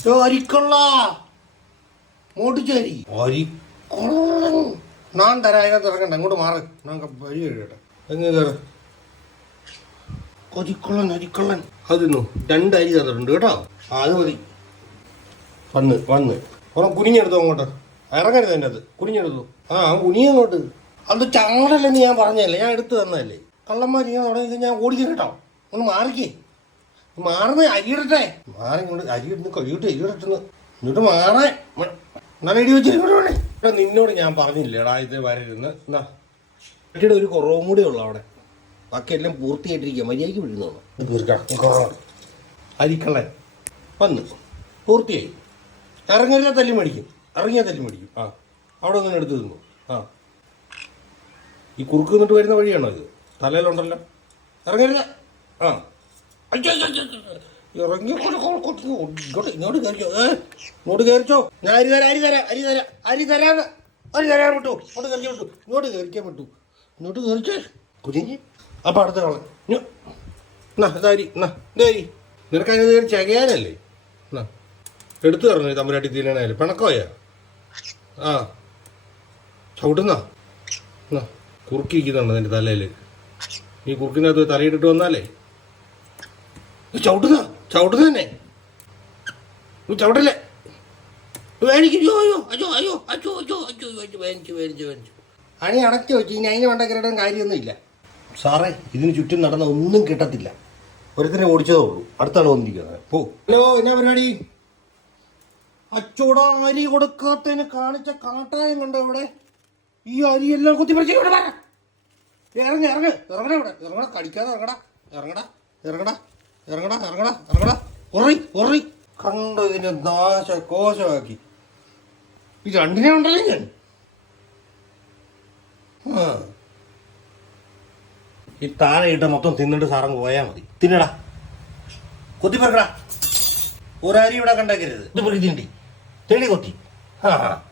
അരിക്കൊള്ള. മോട്ടിച്ചേരി. അരിക്കൊള്ള. ഞാൻ തരാം അതിനകത്ത് ഇറങ്ങണ്ട അങ്ങോട്ട് മാറി. ഞാൻ വരി കഴിയട്ടെ എങ്ങനെ കയറ്. അരിക്കൊള്ളൻ. അതിന്നു തിന്നു രണ്ട് അരി തന്നിട്ടുണ്ട് കേട്ടോ. ആ അത് മതി. വന്ന് വന്ന്. കുറെ കുനിഞ്ഞെടുത്തു അങ്ങോട്ട്. ഇറങ്ങരുത് എന്റെ അത്. കുനിഞ്ഞെടുത്തു. ആ കുനിയങ്ങോട്ട് അത് ചങ്ങടല്ലെന്ന് ഞാൻ പറഞ്ഞല്ലേ ഞാൻ എടുത്തു തന്നതല്ലേ? കള്ളന്മാർ ഞാൻ തുടങ്ങി ഞാൻ ഓടിക്കും കേട്ടോ. ഒന്ന് മാറിക്കേ. മാറുന്ന അരിയിടട്ടെ മാറി കൊണ്ട് അരിയിടുന്ന് കഴിയിട്ട് അരിയിടട്ടെന്ന് എന്നിട്ട് മാറേ. എന്നാ നല്ല ഇടി വെച്ച് ഇവിടെ നിന്നോട് ഞാൻ പറഞ്ഞില്ലേടാ ഇത് വരരുന്ന് എന്നാ കുട്ടിയുടെ ഒരു കുറവും കൂടെ ഉള്ളു അവിടെ. ബാക്കി എല്ലാം പൂർത്തിയായിട്ടിരിക്കുക മര്യാദയ്ക്ക് വിഴുന്നോളൂ. കുറവാണ് അരിക്കള്ളൻ വന്ന്. പൂർത്തിയായി. ഇറങ്ങരുത തല്ലി മേടിക്കും. ഇറങ്ങിയാൽ തല്ലി മേടിക്കും. ആ അവിടെ ഒന്നും എടുത്ത് തിന്നു. ആ. ഈ കുറുക്ക് നിന്നിട്ട് വരുന്ന വഴിയാണോ ഇത്? തലയിലുണ്ടല്ലോ. ഇറങ്ങരുത്. ആ. അയ്യോ, അയ്യോ, അയ്യോ, അയ്യോ. ഇറങ്ങി കൊണ്ട് കൊ- കൊ- ഇങ്ങോട്ട് കയറിച്ചോ ഏ? ഇങ്ങോട്ട് കയറിച്ചോ. ഞാൻ അരി തരാം അരി തരാം അരി തരാം അരി തരാന്ന്. അരി തരാൻ വിട്ടു. ഇങ്ങോട്ട് കയറിക്കാൻ വിട്ടു. ഇങ്ങോട്ട് കയറിക്കാൻ വിട്ടു. ഇങ്ങോട്ട് കയറിച്ചേ. കുഞ്ഞിഞ്ഞ് അപ്പം അടുത്ത കളൻ എന്നാ ഇതാരി എന്നാ ഇതാരി നിനക്കങ്ങനെ ചകയാനല്ലേ? എന്നാ എടുത്തു തരണം തമ്പുരാട്ടി തീരാനായാലും പിണക്കോയാ ആ. ചവിട്ടുന്നാ? എന്നാ നിന്റെ തലയിൽ നീ കുറുക്കിനകത്ത് തലയിട്ടിട്ട് വന്നാലേ? ചവിട്ടുന്ന? ചവിട്ടുന്ന തന്നെ. ചവിട്ടല്ലേ? അണി അടച്ചു വെച്ചു ഇനി അതിന് വേണ്ട കിരീടം കാര്യമൊന്നും ഇല്ല. സാറേ ഇതിന് ചുറ്റും നടന്ന ഒന്നും കിട്ടത്തില്ല. ഒരുത്തിനെ ഓടിച്ചതേ ഉള്ളൂ. അടുത്താണ് വന്നിരിക്കുന്നത്. പോ. ഹലോ എന്നാ പരിപാടി? അച്ചോടാ അരി കൊടുക്കാത്തതിന് കാണിച്ച കാട്ടായം കണ്ടോ ഇവിടെ? ഈ അരി എല്ലാം കുത്തി പറിച്ചു ഇവിടെ ഇറങ്ങ ഇറങ്ങ. ഇറങ്ങടാ ഇവിടെ. ഇറങ്ങണ കടിക്കാതെ ഇറങ്ങടാ. ഇറങ്ങടാ ഇറങ്ങടാ. ഇറങ്ങടാ ഇറങ്ങടാ ഇറങ്ങടാ. ഉറി ഉറി. കണ്ടു ഇതിന്റെ നാശ കോശമാക്കി. ഈ രണ്ടിനെ ഉണ്ടല്ലേ ഞാൻ? ഈ താഴെ ഇട്ട മൊത്തം തിന്നിട്ട് സാറങ്ങ് പോയാൽ മതി. തിന്നടാ. കൊത്തി പറക്കടാ. ഒരരി ഇവിടെ കണ്ടേക്കരുത്. ഇത് തിണ്ടി. തേടി കൊത്തി. ആ.